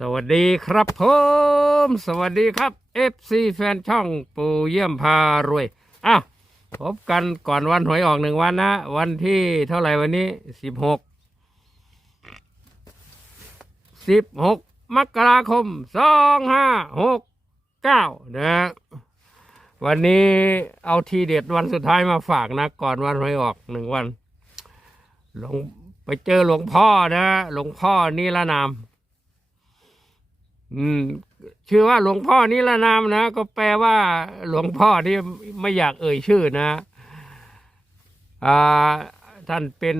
สวัสดีครับผมสวัสดีครับ FC แฟนช่องปูเยี่ยมพารวยอ้าวพบกันก่อนวันหวยออกหนึ่งวันนะ วันที่เท่าไหร่วันนี้สิบหกสิบหกมกราคมสองห้าหกเก้านะวันนี้เอาทีเด็ดวันสุดท้ายมาฝากนะ ก่อนวันหวยออกหนึ่งวันหลวงไปเจอหลวงพ่อนะ หลวงพ่อนิรนาม อืม ชื่อว่าหลวงพ่อนิรนามนะ ก็แปลว่า หลวงพ่อที่ไม่อยากเอ่ยชื่อนะ อ่า ท่านเป็น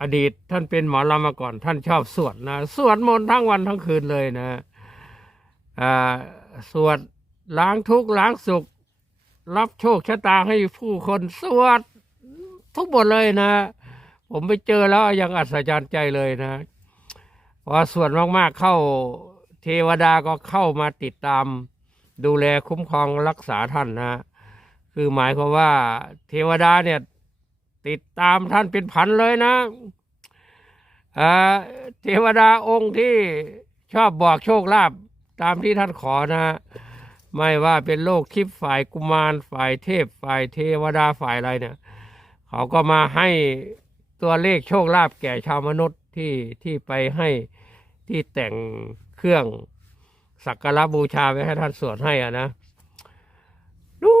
อดีต ท่านเป็นหมอลำมาก่อน ท่านชอบสวดนะ สวดมนต์ทั้งวันทั้งคืนเลยนะ อ่า สวดล้างทุกข์ล้างสุข รับโชคชะตาให้ผู้คนสวดทุกบทเลยนะ ผมไปเจอแล้วยังอัศจรรย์ใจเลยนะ พอส่วนมากๆเข้าเทวดาก็เข้ามาติดตาม ดูแลคุ้มครองรักษาท่านนะคือหมายความว่าเทวดาเนี่ยติดตามท่านเป็นพันเลยนะเทวดาองค์ที่ชอบบอกโชคลาภตามที่ท่านขอนะ ไม่ว่าเป็นโลกทิพย์ฝ่ายกุมารฝ่ายเทพฝ่ายเทวดาฝ่ายอะไรเนี่ย เขาก็มาให้ตัวเลขโชคลาภแก่ชาวมนุษย์ ที่ที่ไปให้ที่แต่งเครื่องสักการะบูชาไว้ให้ท่านสวดให้อะนะนู่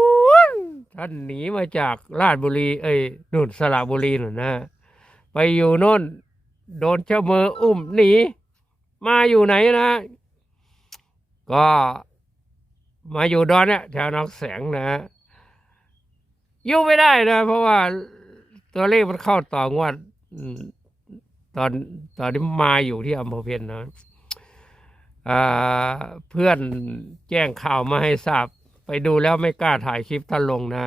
นท่านหนีมาจากราชบุรี เอ้ยนู่นสระบุรีนู่นนะไปอยู่โน่นโดนเจ้ามืออุ้มหนี มาอยู่ไหนนะ ก็มาอยู่ดอนเนี่ยแถวหนองแสงนะยู่ไม่ได้นะ เพราะว่าตัวเลขมันเข้าต่องวด ตอนตอนนี้มาอยู่ที่อำเภอเพนนะเพื่อนแจ้งข่าวมาให้ทราบ ไปดูแล้วไม่กล้าถ่ายคลิปท่านลงนะ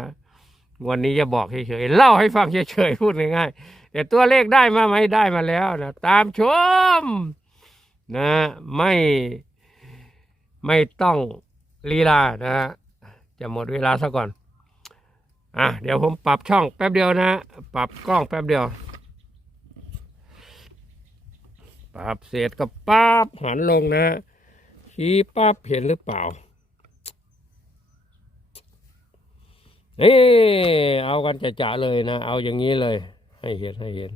วันนี้จะบอกเฉยๆเล่าให้ฟังเฉยๆพูดง่ายๆแต่ตัวเลขได้มาไหมได้มาแล้วนะตามชมนะไม่ไม่ต้องลีลานะจะหมดเวลาซะก่อนอะเดี๋ยวผมปรับช่องแป๊บเดียวนะ ปรับกล้องแป๊บเดียว ปรับเสร็จก็ปั๊บหันลงนะชี้ปั๊บเห็นหรือเปล่าเอ้เอากันจะๆเลยนะ เอาอย่างนี้เลย ให้เห็นให้เห็น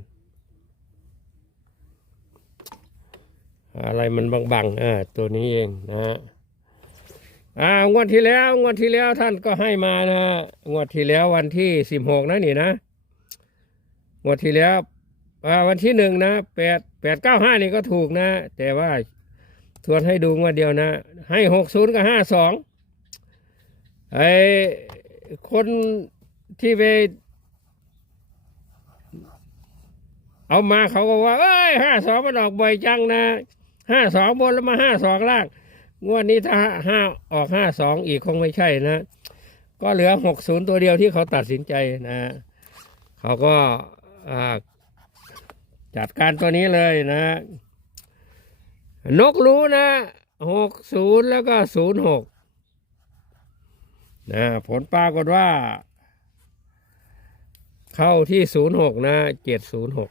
อะไรมันบังๆอ่าตัวนี้เองนะฮะอ่างวดที่แล้วงวดที่แล้วท่านก็ให้มานะงวดที่แล้ววันที่สิบหกนะนี่นะงวดที่แล้ว วันที่หนึ่งนะแปดแปดเก้าห้านี่ก็ถูกนะ แต่ว่าทวนให้ดูงวดเดียวนะ ให้หกศูนย์กับห้าสองไอ้คนที่ไปเอามาเขาก็ว่า เอ้ยห้าสองมันออกบ่อยจังนะห้าสองบนแล้วมาห้าสองล่าง งวดนี้ถ้าห้าออกห้าสองอีกคงไม่ใช่นะ ก็เหลือหกศูนย์ตัวเดียวที่เขาตัดสินใจนะ เขาก็อ่า จัดการตัวนี้เลยนะ นกรู้นะหกศูนย์แล้วก็ศูนย์หกนะผลปรากฏว่า เข้าที่ศูนย์หกนะเจ็ดศูนย์หก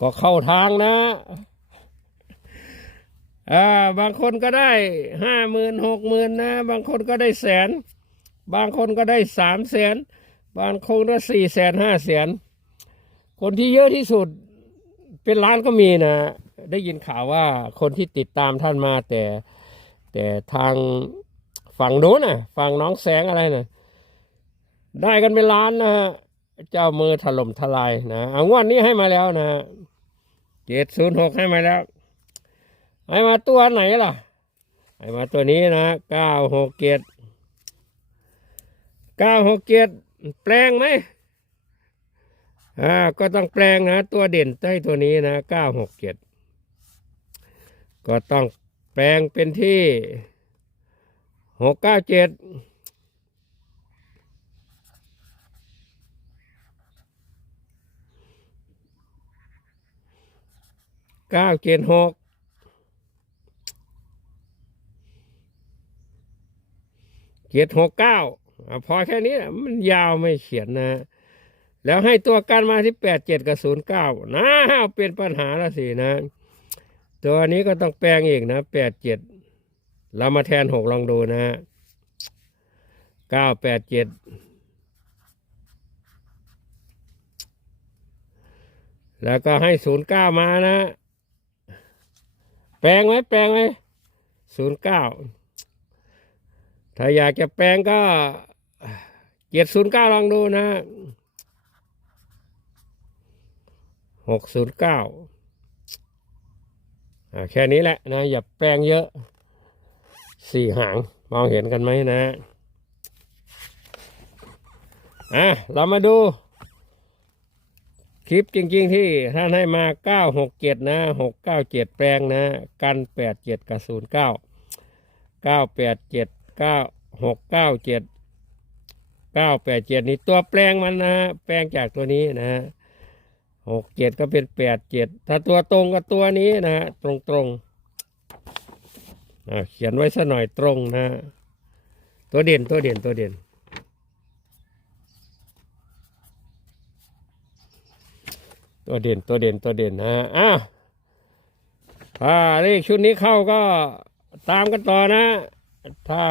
ก็เข้าทางนะอ่าบางคนก็ได้ห้าหมื่นหกหมื่นนะ บางคนก็ได้แสน บางคนก็ได้สามแสน บางคนก็สี่แสนห้าแสนคนที่เยอะที่สุดเป็นล้านก็มีนะ ได้ยินข่าวว่าคนที่ติดตามท่านมาแต่แต่ทางฝั่งโน้นน่ะฝั่งน้องแสงอะไรน่ะได้กันเป็นล้านนะฮะเจ้ามือถล่มทลายนะเอางวดนี้ให้มาแล้วนะเจ็ดศูนย์หกให้มาแล้ว ให้มาตัวไหนล่ะ ให้มาตัวนี้นะเก้าหกเจ็ดเก้าหกเจ็ด แปลงไหมอ่าก็ต้องแปลงนะ ตัวเด่นใต้ตัวนี้นะเก้าหกเจ็ดก็ต้องแปลงเป็นที่หกเก้าเจ็ดเก้าเจ็ดหกเจ็ดหกเก้า พอแค่นี้มันยาวไม่เขียนนะ แล้วให้ตัวกันมาที่แปดเจ็ดกับศูนย์เก้านะเป็นปัญหาละสินะ ตัวนี้ก็ต้องแปลงอีกนะแปดเจ็ดเรามาแทนหกลองดูนะเก้าแปดเจ็ดแล้วก็ให้ศูนย์เก้ามานะ แปลงไหมแปลงไหมศูนย์เก้าถ้าอยากจะแปลงก็ เจ็ดศูนย์เก้าลองดูนะหกศูนย์เก้าแค่นี้แหละนะ อย่าแปลงเยอะสี่หาง มองเห็นกันไหมนะอะเรามาดู คลิปจริง ๆ ที่ท่านให้มาเก้าหกเจ็ดนะหกเก้าเจ็ดแปลงนะ กันแปดเจ็ดกับศูนย์เก้าเก้าแปดเจ็ดเก้าหกเก้าเจ็ด เก้าแปดเจ็ดนี่ตัวแปลงมันนะแปลงจากตัวนี้นะหกเจ็ดก็เป็นแปดเจ็ดถ้าตัวตรงกับตัวนี้นะตรงตรงๆอะเขียนไว้ซะหน่อยตรงนะ ตัวเด่นตัวเด่นตัวเด่น ตัวเด่นตัวเด่นตัวเด่นนะอ้าวถ้าเลขชุดนี้เข้าก็ตามกันต่อนะ ถ้า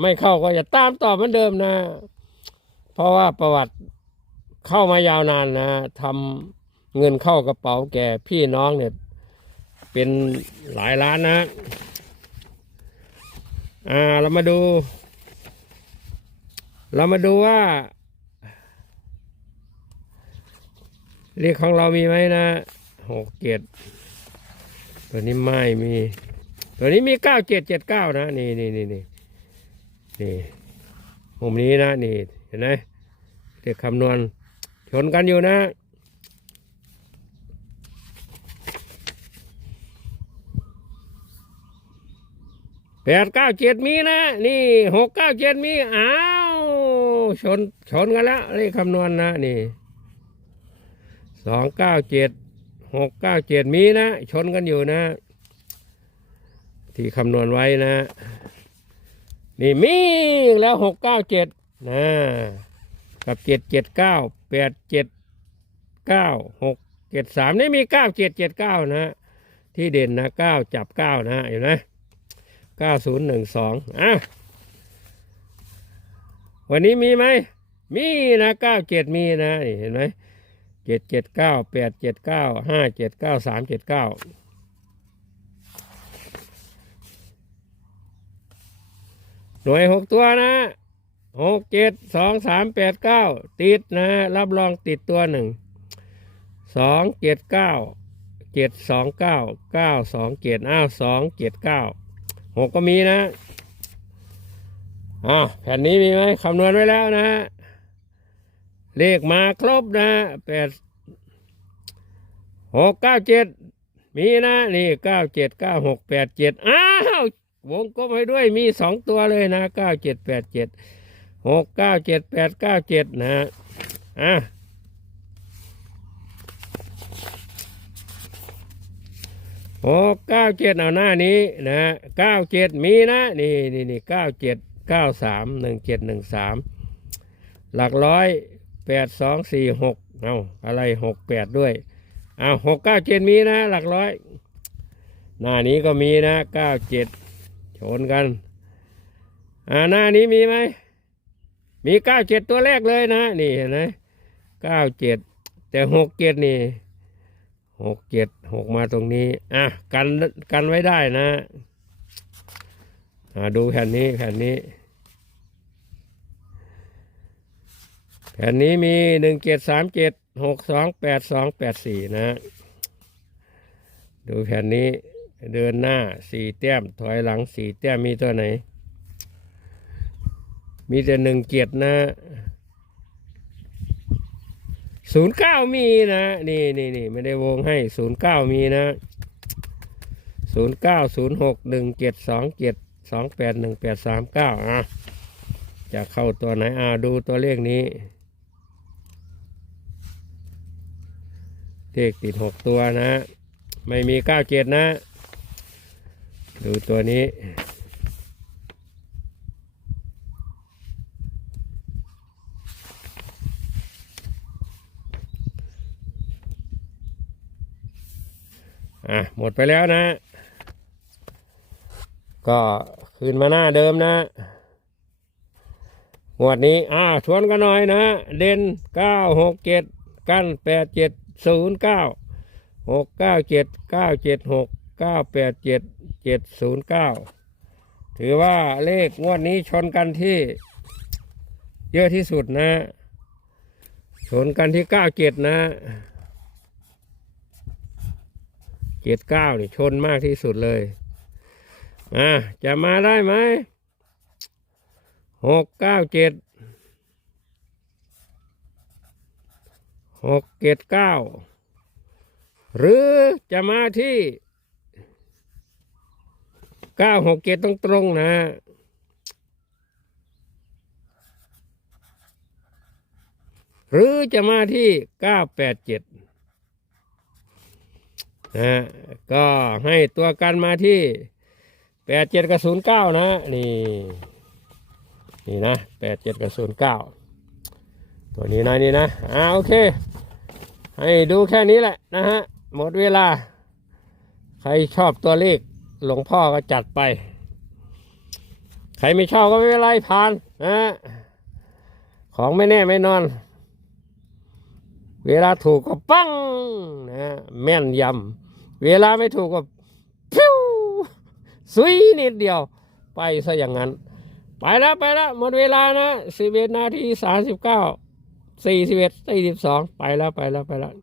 ไม่เข้าก็จะตามต่อเหมือนเดิมนะ เพราะว่าประวัติเข้ามายาวนานนะทำเงินเข้ากระเป๋าแก่พี่น้องเนี่ยเป็นหลายล้านนะ อ่าเรามาดู เรามาดูว่า เลขของเรามีไหมนะหกเจ็ดตัวนี้ไม่มี ตัวนี้มีเก้าเจ็ดเจ็ดเก้านะ นี่นี่นี่นี่นี่มุมนี้นะนี่ ห็นไหมเลขคำนวณชนกันอยู่นะแปดเก้าเจ็ดมีนะ นี่หกเก้าเจ็ดมีอ้าวชนชนกันแล้วเลขคำนวณนะนี่สองเก้าเจ็ดหกเก้าเจ็ดมีนะ ชนกันอยู่นะ ที่คำนวณไว้นะ นี่มีแล้วหกเก้าเจ็ด นะกับเจ็ดเจ็ดเก้าแปดเจ็ดเก้าหกเจ็ดสามนี่มีเก้าเจ็ดเจ็ดเก้านะที่เด่นนะเก้าจับเก้านะเห็นไหมเก้าศูนย์หนึ่งสองอะวันนี้มีไหมมีนะเก้าเจ็ดมีนะเห็นไหมเจ็ดเจ็ดเก้าแปดเจ็ดเก้าห้าเจ็ดเก้าสามเจ็ดเก้าหน่วยหกตัวนะ หกเจ็ดสองสามแปดเก้าติดนะรับรองติดตัวหนึ่งสองเจ็ดเก้าเจ็ดสองเก้าเก้าสองเจ็ดอ้าวสองเจ็ดเก้าหกก็มีนะอ่าแผ่นนี้มีไหมคำนวณไว้แล้วนะเลขมาครบนะแปดหกเก้าเจ็ดมีนะนี่เก้าเจ็ดเก้าหกแปดเจ็ดอ้าววงกลมให้ด้วยมีสองตัวเลยนะเก้าเจ็ดแปดเจ็ด หกเก้าเจ็ดแปดเก้าเจ็ดนะฮะอะหกเก้าเจ็ดเอาหน้านี้นะเก้าเจ็ดมีนะ นี่นี่นี่เก้าเจ็ดเก้าสามหนึ่งเจ็ดหนึ่งสามหลักร้อยแปดสองสี่หกเอาอะไรหกแปดด้วยเอาหกเก้าเจ็ดมีนะ หลักร้อย หน้านี้ก็มีนะเก้าเจ็ดชนกัน อ่าหน้านี้มีไหม มีเก้าเจ็ดตัวแรกเลยนะ นี่เห็นไหมเก้าเจ็ดแต่หกเจ็ดนี่หกเจ็ดหกมาตรงนี้ อะ กันกันไว้ได้นะ อ่าดูแผ่นนี้แผ่นนี้ แผ่นนี้มีหนึ่งเจ็ดสามเจ็ดหกสองแปดสองแปดสี่นะ ดูแผ่นนี้เดินหน้าสี่แต้มถอยหลังสี่แต้มมีตัวไหน มีแต่หนึ่งเจ็ดนะศูนย์เก้ามีนะ นี่นี่นี่ไม่ได้วงให้ศูนย์เก้ามีนะศูนย์เก้าศูนย์หกหนึ่งเจ็ดสองเจ็ดสองแปดหนึ่งแปดสามเก้าอะจะเข้าตัวไหนอ่าดูตัวเลขนี้เลขติดหกตัวนะ ไม่มีเก้าเจ็ดนะ ดูตัวนี้ อะหมดไปแล้วนะ ก็คืนมาหน้าเดิมนะงวดนี้อ่าทวนกันหน่อยนะ เด่นเก้าหกเจ็ดกันแปดเจ็ดศูนย์เก้าหกเก้าเจ็ดเก้าเจ็ดหกเก้าแปดเจ็ดเจ็ดศูนย์เก้าถือว่าเลขงวดนี้ชนกันที่ เยอะที่สุดนะ ชนกันที่เก้าเจ็ดนะ เจ็ดเก้านี่ชนมากที่สุดเลยอะจะมาได้ไหมหกเก้าเจ็ดหกเจ็ดเก้าหรือจะมาที่เก้าหกเจ็ดตรงตรงๆนะหรือจะมาที่เก้าแปดเจ็ด นะก็ให้ตัวกันมาที่แปดเจ็ดกับศูนย์เก้านะ นี่ นี่นะแปดเจ็ดกับศูนย์เก้าตัวนี้นะนี่นะอ่าโอเค ให้ดูแค่นี้แหละนะฮะ หมดเวลา ใครชอบตัวเลขหลวงพ่อก็จัดไป ใครไม่ชอบก็ไม่เป็นไรผ่านนะฮะของไม่แน่ไม่นอน เวลาถูกก็ปังนะฮะแม่นยำเวลาไม่ถูกก็พิ้วซุยนิดเดียว ไปซะอย่างนั้น ไปแล้วไปแล้วหมดเวลานะสิบเอ็ดนาทีสามสิบเก้าสี่สิบเอ็ดสี่สิบสองไปแล้วไปแล้วไปแล้ว